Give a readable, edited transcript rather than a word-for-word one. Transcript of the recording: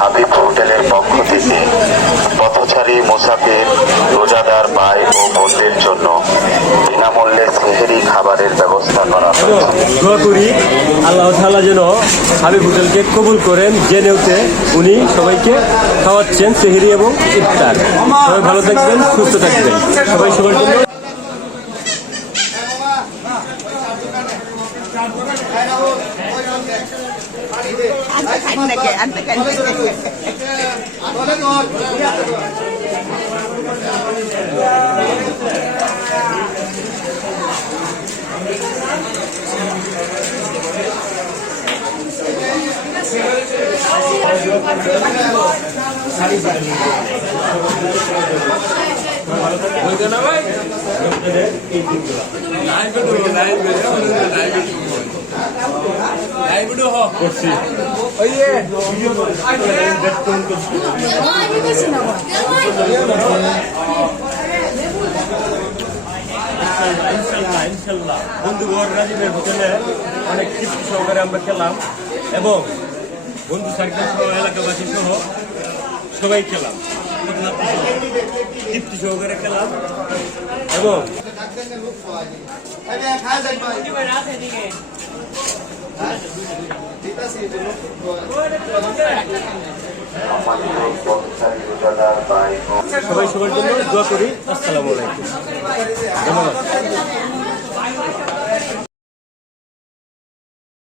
হাবিব হোটেলের পক্ষ থেকে পথচারী মুসাফির, রোজাদার ভাই ও বোনদের জন্য বিনামূল্যে সেহরি খাবারের ব্যবস্থা করা হয়েছে। দোয়া করি আল্লাহ তাআলা যেন হাবিব হোটেলকে কবুল করেন। জেনেওতে উনি সবাইকে খাওয়াচ্ছেন সেহরি এবং ইফতার। সবাই ভালো থাকবেন, সুস্থ থাকবেন। সবাই সবার জন্য ইনশাল্লাহ বন্ধুঘর রাজীবের হোটেলে অনেক তৃপ্তি সহকারে আমরা খেলাম এবং বন্ধু সার্কেল সহ এলাকাবাসী সহ সবাই খেলাম, তৃপ্তি সহকারে খেলাম এবং সবাই সবার জন্য দোয়া করি। আসসালামু আলাইকুম, ধন্যবাদ।